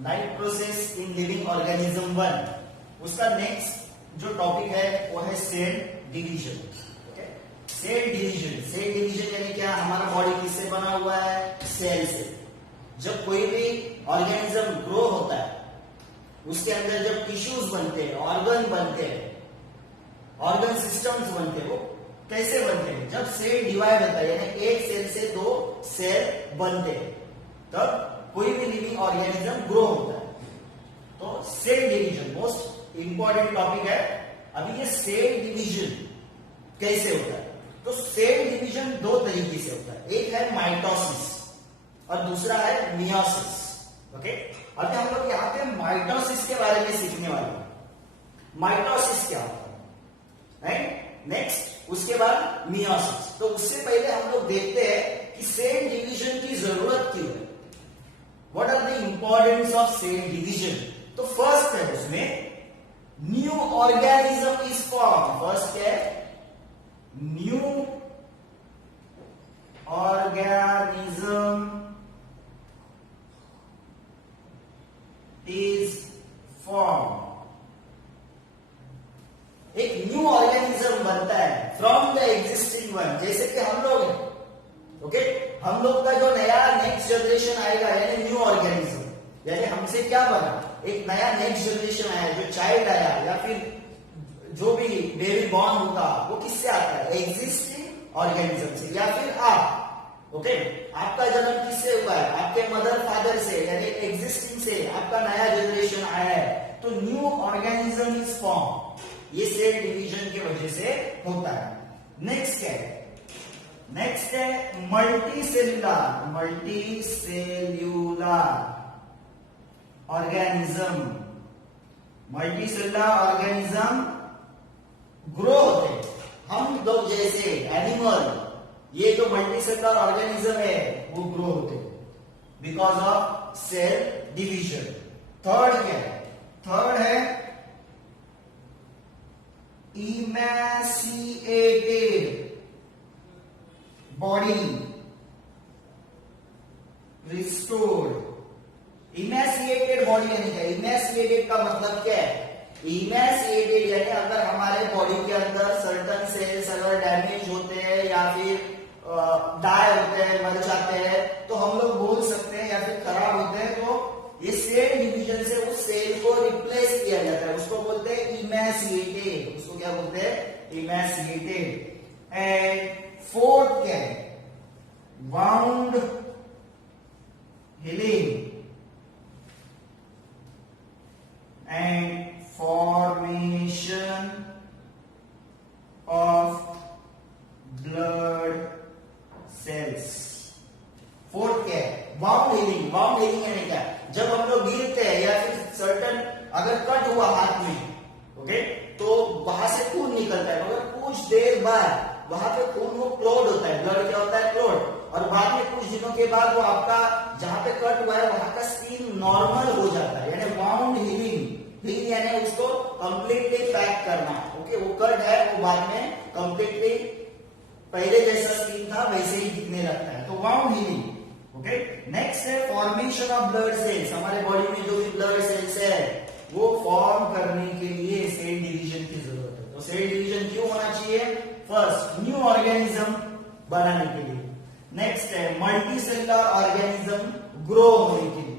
Life process in living organism 1, उसका next जो topic है वो है cell division. Okay, cell division यानी क्या, हमारा बॉडी किससे बना हुआ है, सेल से। जब कोई भी ऑर्गेनिज्म ग्रो होता है, उसके अंदर जब टिश्यूज बनते हैं, ऑर्गन बनते हैं, ऑर्गन सिस्टम्स बनते हैं, वो कैसे बनते हैं, जब सेल डिवाइड होता है, यानी एक सेल से दो सेल बनते हैं, तब कोई भी लिविंग ऑर्गेनिज्म ग्रो होता है। तो cell division most important topic है। अभी ये सेल डिवीजन कैसे होता है, तो सेल डिवीजन दो तरीके से होता है, एक है माइटोसिस और दूसरा है मियोसिस। ओके, अभी हम लोग यहाँ पे माइटोसिस के बारे में सीखने वाले हैं। माइटोसिस क्या होता है, राइट, नेक्स्ट उसके बाद मियोसिस। तो उससे पहले हम लोग देखते हैं कि सेल डिवीजन की जरूरत क्यों है, what are the importance of cell division. तो फर्स्ट है उसमें new organism is form. First है न्यू ऑर्गेनिज्म इज फॉर्म। एक न्यू ऑर्गेनिज्म बनता है फ्रॉम द एग्जिस्टिंग वन। जैसे कि हम लोग हैं, ओके, हम लोग का जो नया नेक्स्ट जनरेशन आएगा, यानी न्यू ऑर्गेनिज्म, यानी हमसे क्या बना, एक नया नेक्स्ट जनरेशन आया, जो चाइल्ड आया या फिर जो भी बेबी बॉर्न होगा, वो किससे आता है, एग्जिस्टिंग ऑर्गेनिज्म से, या फिर आप, ओके, आपका जन्म किससे हुआ है, आपके मदर फादर से, यानी एग्जिस्टिंग से आपका नया जनरेशन आया है। तो न्यू ऑर्गेनिज्म इज फॉर्म, ये सेल डिवीजन की वजह से होता है। नेक्स्ट क्या है, नेक्स्ट है multicellular organism. Multicellular organism grow होते हैं, हम लोग जैसे एनिमल, ये जो मल्टीसेल्युलर ऑर्गेनिज्म है वो ग्रो होते हैं because of cell division. Third क्या है, थर्ड है emaciated body restored. Emaciated body यानी क्या, इमैसिएटेड का मतलब क्या है, इमैसिएटेड यानी अगर हमारे बॉडी के अंदर सर्टन सेल्स अगर डैमेज होते हैं या फिर डाई होते हैं, मर जाते हैं, तो हम लोग बोल सकते हैं, या फिर खराब होते हैं, तो ये सेल डिवीजन से उस सेल को रिप्लेस किया जाता है, उसको बोलते हैं इमैसिएटेड। उसको क्या बोलते हैं, इमैसिएटेड। एंड फोर्थ क्या है, wound healing and formation of blood cells. Fourth क्या है, वाउंड हीलिंग। वाउंड हीलिंग यानी क्या, जब हम लोग गिरते हैं या फिर सर्टन अगर कट हुआ हाथ में, ओके, तो वहां से खून निकलता है, मगर कुछ देर बाद वहां पे खून वो क्लोड होता है, ब्लड क्या होता है, क्लोड, और बाद में कुछ दिनों के बाद वो आपका जहां पे कट हुआ है वहां का स्किन नॉर्मल हो जाता है, यानी वाउंड हीलिंग। हीलिंग यानी उसको कंप्लीटली पैक करना, ओके, वो कट है वो बाद में कंप्लीटली पहले जैसा स्किन था वैसे ही दिखने लगता है, तो वाउंड हीलिंग। ओके, नेक्स्ट है फॉर्मेशन ऑफ ब्लड सेल्स। हमारे बॉडी में जो भी ब्लड सेल्स है वो फॉर्म करने के लिए सेल डिवीजन की जरूरत है। तो सेल डिवीजन क्यों होना चाहिए, फर्स्ट न्यू ऑर्गेनिज्म बनाने के लिए, नेक्स्ट है मल्टीसेल्युलर ऑर्गेनिज्म ग्रो होने के लिए,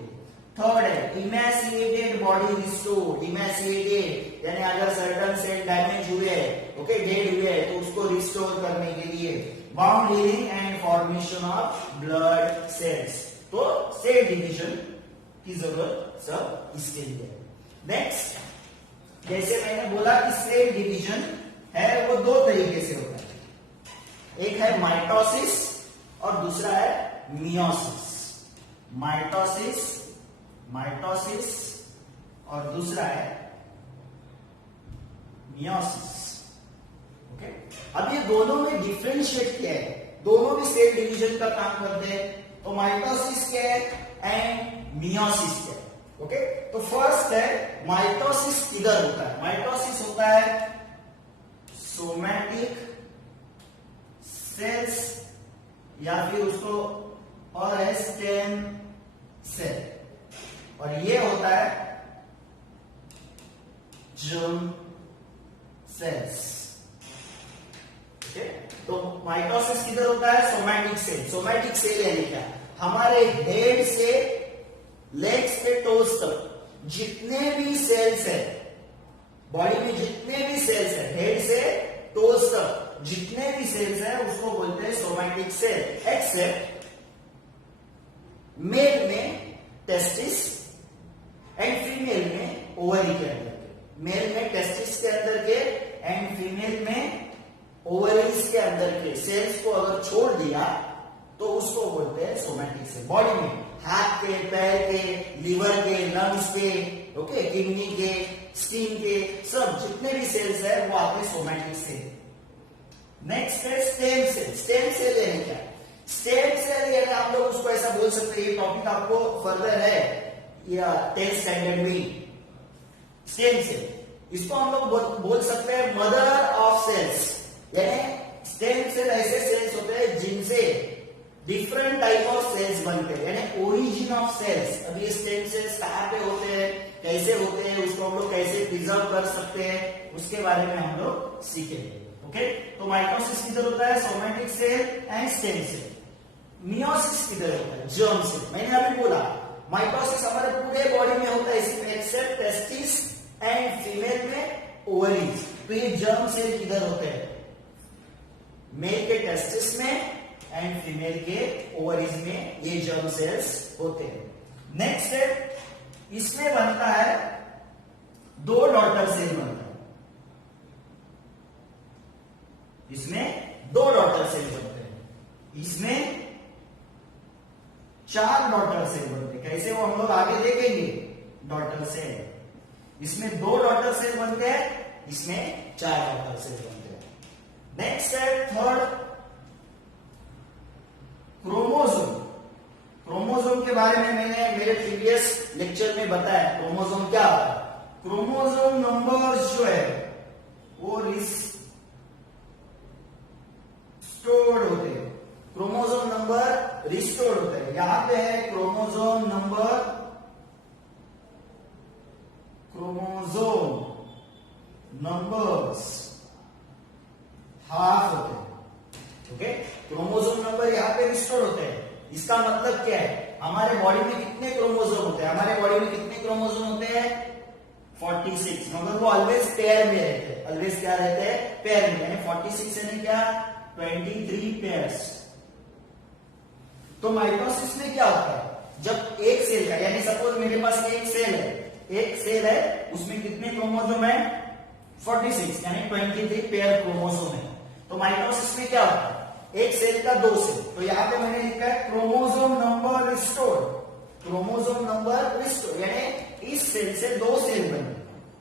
थर्ड है इमैसिएटेड बॉडी रिस्टोर्ड। इमैसिएटेड यानी अगर सर्टन सेल डैमेज हुए, ओके, डेड हुए, तो उसको रिस्टोर करने के लिए, bound healing and formation of blood cells. तो सेल डिवीजन की जरूरत सब इसके लिए है। नेक्स्ट, जैसे मैंने बोला कि सेल डिवीजन है वो दो तरीके से होता है, एक है माइटोसिस और दूसरा है मियोसिस। माइटोसिस और दूसरा है मियोसिस। ओके, अब ये दोनों में डिफरेंशिएट क्या है, दोनों भी सेल डिवीजन का काम करते हैं। तो माइटोसिस क्या है एंड मियोसिस क्या है, ओके। तो फर्स्ट है माइटोसिस, किधर होता है, माइटोसिस होता है सोमैटिक सेल्स या फिर उसको और है स्टेम सेल, और ये होता है जर्म सेल्स। ओके, तो माइटोसिस किधर होता है? Somatic cell. सोमैटिक सेल यानी क्या? हमारे हेड से लेग्स पे टोज तक जितने भी सेल्स है बॉडी में, जितने भी सेल्स है हेड से टोज तक जितने भी सेल्स है उसको बोलते हैं सोमैटिक सेल। एक्सेप्ट मेल में टेस्टिस एंड फीमेल में ओवरी के अंदर के। मेल में टेस्टिस के अंदर के एंड फीमेल में ओवरीज के अंदर के सेल्स को अगर छोड़ दिया तो उसको बोलते हैं सोमैटिक सेल। बॉडी में हाथ के, पैर के, लीवर के, लंग्स के, ओके, किडनी के, स्किन के, सब जितने भी सेल्स है वो आते हैं सोमैटिक सेल। नेक्स्ट है स्टेम सेल। स्टेम सेल यानी क्या? स्टेम सेल यानी आप लोग उसको ऐसा बोल सकते हैं, ये टॉपिक आपको फर्दर है या 10th स्टैंडर्ड में। स्टेम सेल, इसको हम लोग बोल सकते हैं मदर ऑफ सेल्स। यानी स्टेम सेल ऐसे सेल्स होते हैं जिनसे डिफरेंट टाइप ऑफ सेल्स बनते हैं, यानी ओरिजिन ऑफ सेल्स। अभी ये स्टेम सेल्स कहाँ पे होते हैं, कैसे होते हैं, उसको हम लोग कैसे प्रिजर्व कर सकते हैं, उसके बारे में हम लोग सीखेंगे। ओके, तो माइटोसिस किधर होता है? Somatic cell and stem cell. Meiosis किधर होता है? Germ cell. मैंने अभी बोला माइटोसिस हमारे पूरे बॉडी में होता है, इसमें एक्सेप्ट टेस्टिस एंड फीमेल में ओवरीज। तो ये जर्म सेल किधर होते हैं? मेल के टेस्टिस में एंड फीमेल के ओवरीज में ये जर्म सेल्स होते हैं। नेक्स्ट है, इसमें बनता है 2 डॉटर सेल बनता है। इसमें 2 डॉटर सेल बनते हैं, इसमें 4 डॉटर सेल बनते हैं। कैसे वो हम लोग आगे देखेंगे। डॉटर सेल, इसमें 2 डॉटर सेल बनते हैं, इसमें 4 डॉटर सेल बनते हैं। नेक्स्ट है थर्ड, क्रोमोसोम। क्रोमोसोम के बारे में मैंने मेरे प्रीवियस लेक्चर में बताया क्रोमोसोम क्या होता है। क्रोमोसोम नंबर जो है वो रिस्टोर्ड होते हैं। क्रोमोसोम नंबर रिस्टोर्ड होते हैं। यहां पे है क्रोमोसोम नंबर्स हाफ होते हैं। ओके, क्रोमोसोम नंबर यहाँ पे रिस्टोर्ड होते हैं। इसका मतलब क्या है? हमारे बॉडी में कितने क्रोमोसोम होते हैं? हमारे बॉडी में कितने क्रोमोसोम होते हैं? 46, मगर वो ऑलवेज पेयर में रहते हैं। ऑलवेज क्या रहते हैं? पेयर में, यानी 46 यानी क्या? 23 पेयर्स। तो माइटोसिस में क्या होता है? जब एक सेल का, यानी सपोज मेरे पास एक सेल है, उसमें कितने क्रोमोसोम है? 46, यानी 23 पेयर क्रोमोसोम है। तो माइटोसिस में क्या होता है? एक सेल का 2 सेल। तो यहां पे मैंने लिखा है chromosome number restored. Chromosome number restored यानी इस सेल से 2 सेल बने।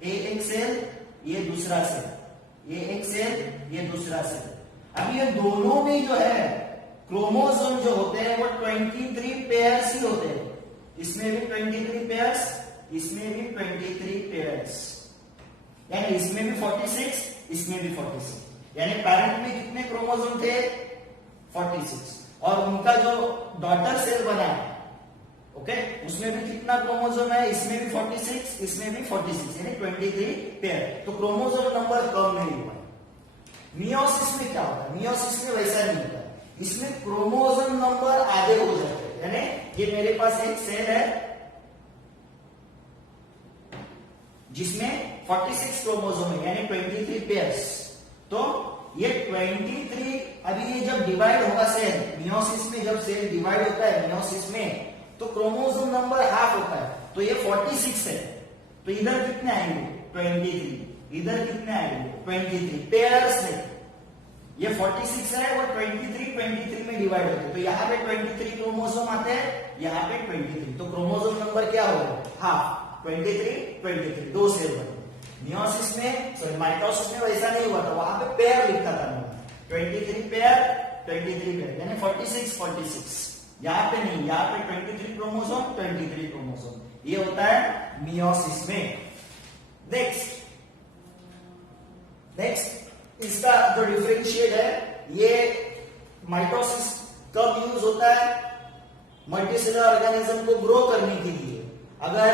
ये एक सेल, ये दूसरा सेल, ये एक सेल, ये दूसरा सेल। अब ये दोनों में जो है क्रोमोसोम जो होते हैं वो 23 पेयर्स ही होते हैं। इसमें भी 23 पेयर्स, इसमें भी 23 पेयर्स, यानी इसमें भी 46, इसमें भी 46। यानी पेरेंट में कितने क्रोमोसोम थे? 46। और उनका जो डॉटर सेल बना है, ओके, उसमें भी कितना क्रोमोसोम है? इसमें भी 46, इसमें भी 46, यानी 23 पेयर। तो क्रोमोसोम नंबर कम नहीं हुआ। मियोसिस में क्या होता है? मियोसिस में वैसा नहीं होता है। इसमें क्रोमोसोम नंबर आधे हो जाते हैं। यानी ये मेरे पास एक सेल है जिसमें 46 क्रोमोसोम है, यानी 23 पेयर्स। तो ये 23, अभी ये जब डिवाइड होगा सेल, मियोसिस में जब सेल डिवाइड होता है मियोसिस में, तो क्रोमोसोम नंबर हाफ होता है। तो ये 46 है, तो इधर कितने आएंगे? 23। इधर कितने आएंगे? 23 पेयर्स है। ये 46 है, वो 23 में डिवाइड होते हैं। तो यहाँ पे 23 क्रोमोसोम आते हैं, यहाँ पे 23। तो क्रोमोसोम नंबर क्या होगा? हाफ। 23 2 सेल बने। मियोसिस में, सॉरी माइटोसिस में वैसा नहीं हुआ था, वहां पे पेयर लिखा था मैंने, 23 पेयर, 23 पेयर, यानी 46। यहाँ पे नहीं, यहाँ पे 23 क्रोमोसोम। ये होता है मियोसिस में। नेक्स्ट इसका जो डिफरेंशिएट है, ये माइटोसिस कब यूज होता है? मल्टीसेलुलर ऑर्गेनिज्म को ग्रो करने के लिए। अगर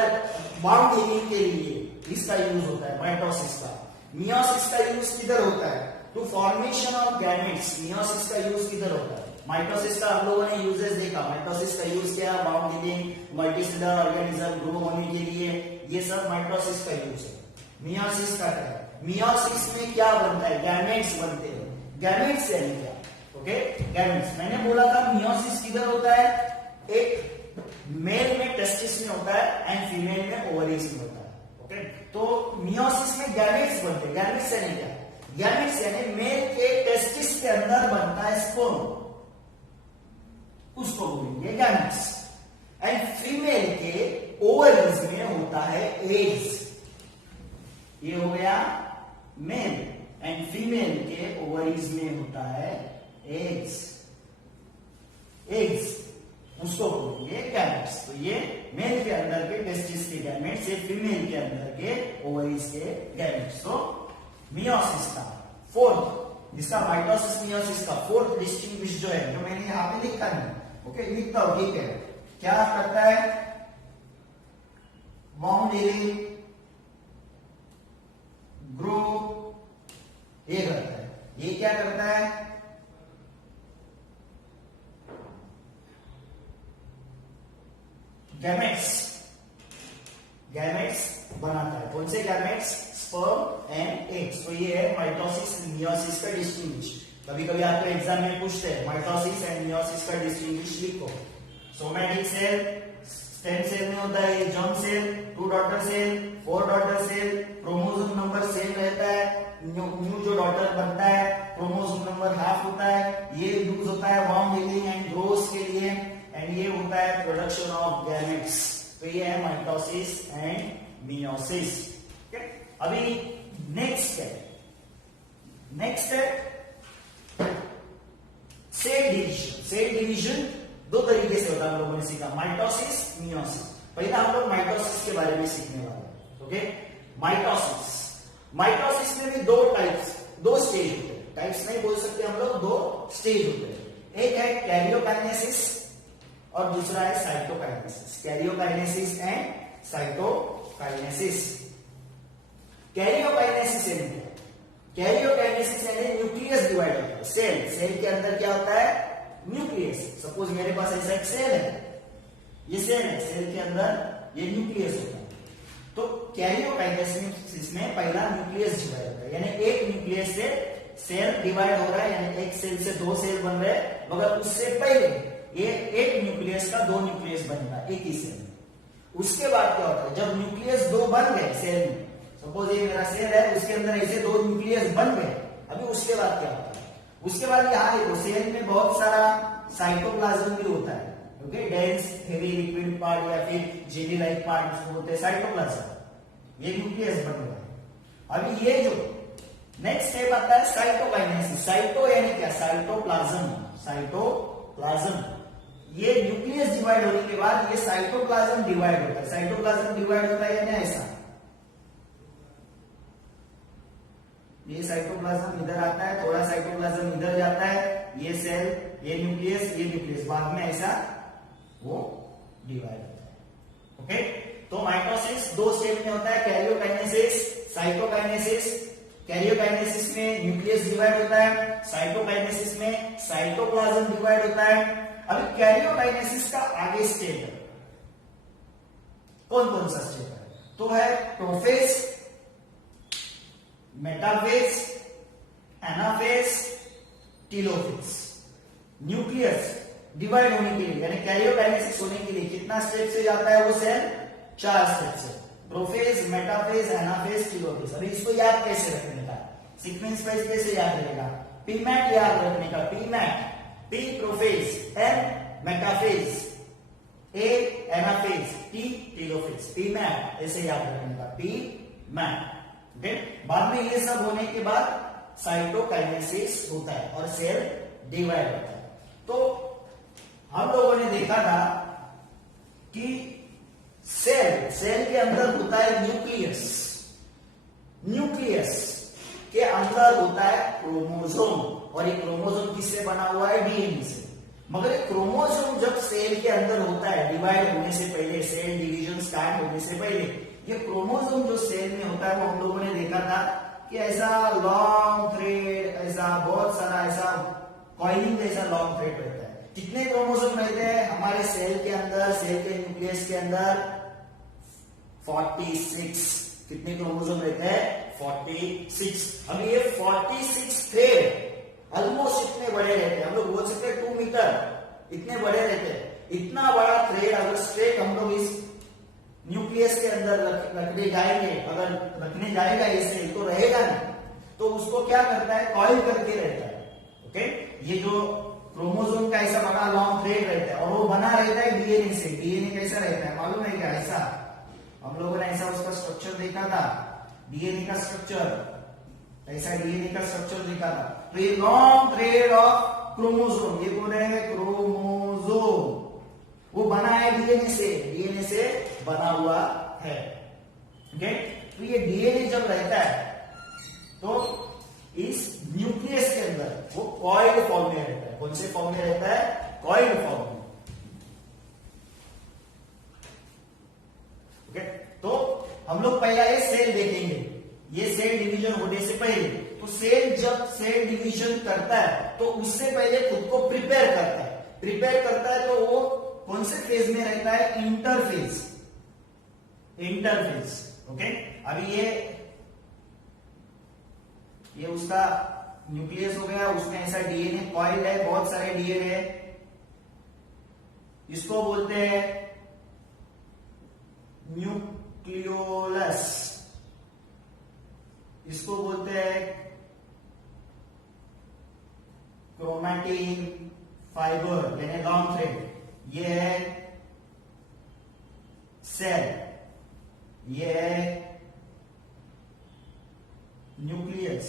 बाउंड हीलिंग के लिए इसका यूज होता है माइटोसिस का। मियोसिस का यूज किधर होता है? To formation of gametes. Meiosis का यूज किधर होता है? माइटोसिस का हम लोगों ने यूजेस देखा। माइटोसिस का यूज क्या है? Bound healing, multicellular organism grow होने के लिए, ये सब माइटोसिस का यूज है। मियोसिस का क्या है? मियोसिस में क्या बनता है? गैमेट्स बनते हैं। गैमेट्स यानी क्या? Okay, gametes. मैंने बोला था मियोसिस किधर होता है? एक मेल में टेस्टिस में होता है एंड फीमेल में ओवरीज में होता है। ओके, तो मियोसिस में गैमेट्स बनते हैं। गैमेट्स यानी क्या? गैमेट्स यानी मेल के टेस्टिस के अंदर बनता है स्पर्म, उसको बोलेंगे गैमेट्स। एंड फीमेल के ओवरीज में होता है एग्स। ये हो गया मेल एंड फीमेल के ओवरीज में होता है एग्स। एग्स उसको बोलेंगे गैमेट्स। तो ये मेल के अंदर के टेस्टिस के गैमेट्स, ये फीमेल के अंदर के ओवरीज के गैमेट्स। तो मियोसिस का फोर्थ, जिसका माइटोसिस मियोसिस का फोर्थ डिस्टिंग्विश जो है, जो मैंने यहां पे लिखा नहीं, ओके लिखता हूं, ठीक है। क्या करता है? बाउंड हीलिंग, ग्रो, ये करता है। ये क्या करता है? गैमेट्स, गैमेट्स बनाता है। कौन से गैमेट्स? Sperm and eggs. तो ये है माइटोसिस मियोसिस का डिस्टिंग्विश। कभी कभी आपको एग्जाम में पूछते हैं माइटोसिस एंड मियोसिस का डिस्टिंग्विश लिखो। सोमैटिक सेल, स्टेम सेल में होता है germ cell, 2 daughter cell, 4 daughter cell, chromosome number same रहता है। न्यू जो डॉटर बनता है क्रोमोसोम नंबर हाफ होता है। ये यूज होता है बाउंड हीलिंग एंड ग्रोथ के लिए, एंड ये होता है प्रोडक्शन ऑफ गैमेट्स। तो ये है माइटोसिस एंड मियोसिस। अभी नेक्स्ट है, नेक्स्ट है सेल डिवीजन। सेल डिवीजन दो तरीके से होता है, हम लोगों ने सीखा माइटोसिस, मियोसिस। पहले हम लोग माइटोसिस के बारे में सीखने वाले हैं। Okay, mitosis. माइटोसिस में भी दो टाइप्स, दो स्टेज होते हैं। टाइप्स नहीं बोल सकते हम लोग, दो स्टेज होते हैं। एक है कैरियोकाइनेसिस और दूसरा है cytokinesis. Karyokinesis and cytokinesis. Karyokinesis यानी क्या? कैरियोकाइनेसिस यानी न्यूक्लियस डिवाइड होता है। सेल, सेल के अंदर क्या होता है? न्यूक्लियस। सपोज मेरे पास ऐसा एक सेल है, ये सेल है, सेल के अंदर ये न्यूक्लियस होता है। तो कैरियोकाइनेसिस में पहला न्यूक्लियस डिवाइड होता है, यानी एक न्यूक्लियस से सेल डिवाइड हो रहा है, यानी एक सेल से 2 सेल बन रहे हैं, मगर उससे पहले ये एक न्यूक्लियस का 2 न्यूक्लियस बनेगा एक ही सेल में। उसके बाद क्या होता है? जब न्यूक्लियस 2 बन गए सेल में, सपोज ये मेरा सेल है, उसके अंदर ऐसे 2 न्यूक्लियस बन गए, अभी उसके बाद क्या होता है? उसके बाद यहां देखो, सेल में बहुत सारा साइटोप्लाज्म भी होता है। Okay, dense heavy liquid part या फिर जेली लाइक पार्ट जिसको बोलते हैं साइटोप्लाज्म, ये न्यूक्लियस बन गया है। अभी ये जो नेक्स्ट स्टेप आता है साइटोकाइनेसिस। साइटो यानी क्या? साइटोप्लाज्म। साइटोप्लाज्म, ये न्यूक्लियस डिवाइड होने के बाद ये साइटोप्लाज्म डिवाइड होता है। साइटोप्लाज्म डिवाइड होता है यानी ऐसा, ये साइटोप्लाज्म इधर आता है, थोड़ा साइटोप्लाज्म इधर जाता है, ये सेल, ये न्यूक्लियस, बाद में ऐसा वो डिवाइड होता है। ओके, तो माइटोसिस 2 स्टेप में होता है, कैरियोकाइनेसिस, साइटोकाइनेसिस। कैरियोकाइनेसिस में न्यूक्लियस डिवाइड होता है, साइटोकाइनेसिस में साइटोप्लाज्म डिवाइड होता है। अभी कैरियोकाइनेसिस का आगे स्टेप है, कौन कौन सा स्टेप है? तो है prophase, metaphase, anaphase, telophase. Nucleus divide होने के लिए यानी कैरियोकाइनेसिस होने के लिए कितना स्टेप से जाता है वो सेल? 4 स्टेप से, प्रोफेज, मेटाफेज, एनाफेज, टेलोफेज। अभी इसको याद कैसे रखने का? सीक्वेंस वाइज कैसे याद रहेगा? पीमैट याद रखने का। पीमैट, पी प्रोफेज, एन मेटाफेज, ए एनाफेज, टी टेलोफेज। पीमैट ऐसे याद रखने का, पीमैट। ओके, बाद में ये सब होने के बाद साइटोकाइनेसिस होता है और सेल डिवाइड होता है। तो हम लोगों ने देखा था कि सेल के अंदर होता है न्यूक्लियस, न्यूक्लियस के अंदर होता है क्रोमोसोम, और ये क्रोमोसोम किससे बना हुआ है? डीएनए से। मगर ये क्रोमोसोम जब सेल के अंदर होता है, डिवाइड होने से पहले, सेल डिवीजन स्टार्ट होने से पहले। ये क्रोमोसोम जो सेल में होता है वो हम लोगों ने देखा था कि ऐसा लॉन्ग थ्रेड, ऐसा बहुत सारा ऐसा कॉइलिंग जैसा लॉन्ग थ्रेड रहता है। कितने क्रोमोसोम रहते हैं हमारे सेल के अंदर, सेल के न्यूक्लियस के अंदर? 46। कितने क्रोमोसोम रहते हैं? 46। अब ये 46 थ्रेड ऑलमोस्ट इतने बड़े रहते हैं, हम लोग बोल सकते हैं 2 मीटर इतने बड़े रहते हैं। इतना बड़ा थ्रेड अगर स्ट्रेट हम लोग इस न्यूक्लियस के अंदर रखने जाएंगे, अगर रखने जाएगा इसे तो रहेगा नहीं, तो उसको क्या करता है? कॉइल करके रहता है। ओके, ये जो क्रोमोसोम का ऐसा बड़ा लॉन्ग थ्रेड रहता है और वो बना रहता है डीएनए से। डीएनए कैसा रहता है मालूम है क्या? ऐसा हम लोगों ने ऐसा उसका स्ट्रक्चर देखा था, डीएनए का स्ट्रक्चर, ऐसा डीएनए का स्ट्रक्चर देखा था। तो ये लॉन्ग थ्रेड ऑफ क्रोमोसोम, ये बोल रहे हैं क्रोमोसोम, वो बना है डीएनए से, डीएनए से बना हुआ है। ओके, तो ये डीएनए जब रहता है तो इस न्यूक्लियस के अंदर वो कॉइल फॉर्म में रहता है। कौन से फॉर्म में रहता है? कॉइल फॉर्म में। ओके, तो हम लोग पहला ये सेल देखेंगे। ये सेल डिवीजन होने से पहले, तो सेल जब सेल डिवीजन करता है तो उससे पहले खुद को प्रिपेयर करता है। प्रिपेयर करता है तो वो कौन से फेज में रहता है? इंटरफेज। इंटरफेज। ओके, अभी ये उसका न्यूक्लियस हो गया, उसमें ऐसा डीएनए कॉइल है, बहुत सारे डीएनए है। इसको बोलते हैं न्यूक्लियोलस, इसको बोलते हैं क्रोमैटिन फाइबर यानी लॉन्ग थ्रेड। ये है सेल, ये है न्यूक्लियस,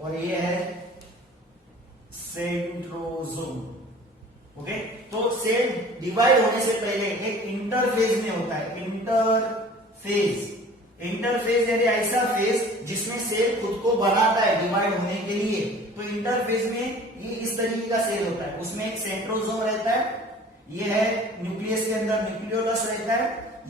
और ये है सेंट्रोसोम। ओके, तो सेल डिवाइड होने से पहले एक इंटरफेज में होता है। इंटरफेज, इंटरफेज यानी ऐसा फेज जिसमें सेल खुद को बनाता है डिवाइड होने के लिए। तो इंटरफेज में ये इस तरीके का सेल होता है, उसमें एक सेंट्रोसोम रहता है, ये है न्यूक्लियस के अंदर न्यूक्लियोलस रहता है,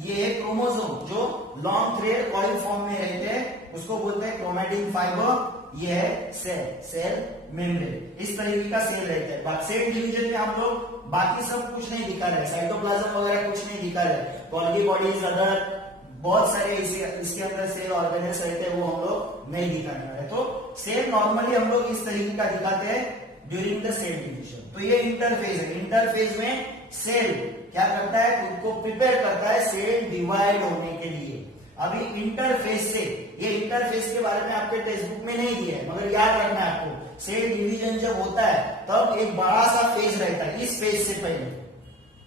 ये है क्रोमोसोम जो लॉन्ग थ्रेड कॉइल फॉर्म में रहते हैं, उसको बोलते हैं क्रोमैटिन फाइबर, ये है सेल, सेल मेम्ब्रेन। इस तरीके का सेल रहता है। सेल डिवीजन में हम लोग बाकी सब कुछ नहीं दिखा रहे, साइटोप्लाज्म वगैरह कुछ नहीं दिखा रहे, गोल्गी बॉडीज अदर बहुत सारे इसके अंदर सेल ऑर्गेनेल्स रहते हैं, वो हम लोग नहीं दिखाने वाले। तो सेल नॉर्मली हम लोग इस तरीके का दिखाते हैं ड्यूरिंग द सेल डिवीजन। तो ये इंटरफेज है। इंटरफेज में सेल क्या करता है? खुद को प्रिपेयर करता है सेल डिवाइड होने के लिए। अभी इंटरफेज से, ये इंटरफेज के बारे में आपके टेक्स्ट बुक में नहीं दिया है, मगर याद रखना है आपको, सेल डिवीजन जब होता है तब एक बड़ा सा फेज रहता है, इस फेज से पहले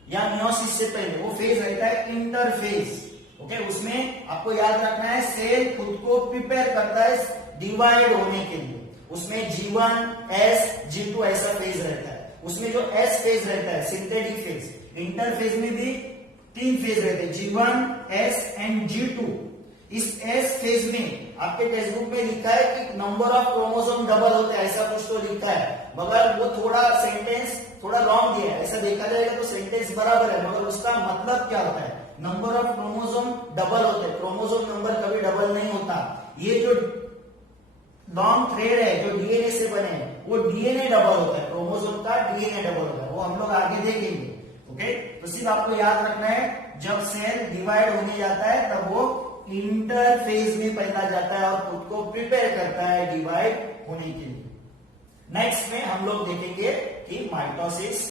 या मियोसिस से पहले वो फेज रहता है इंटरफेज। ओके, उसमें आपको याद रखना है सेल खुद को प्रिपेयर करता है डिवाइड होने के लिए। उसमें G1, S, G2 ऐसा फेज रहता है। उसमें जो S फेज रहता है सिंथेटिक फेज, इंटरफेज में भी 3 फेज रहते हैं, G1, S एंड G2। इस S फेज में आपके टेक्स्ट बुक में लिखा है कि नंबर ऑफ क्रोमोसोम डबल होते हैं, ऐसा कुछ तो लिखा है, मगर वो थोड़ा सेंटेंस थोड़ा रॉन्ग दिया है। ऐसा देखा जाएगा तो सेंटेंस बराबर है, मगर उसका मतलब क्या होता है? नंबर ऑफ क्रोमोसोम डबल होते हैं, क्रोमोसोम नंबर कभी डबल नहीं होता। ये जो लॉन्ग थ्रेड है जो डीएनए से बने हैं वो डीएनए डबल होता है, क्रोमोसोम का डीएनए डबल होता है, वो हम लोग आगे देखेंगे। ओके, तो सिर्फ आपको याद रखना है जब सेल डिवाइड होने जाता है तब वो इंटरफेज में पहला जाता है और खुद को प्रिपेयर करता है डिवाइड होने के लिए। नेक्स्ट में हम लोग देखेंगे कि माइटोसिस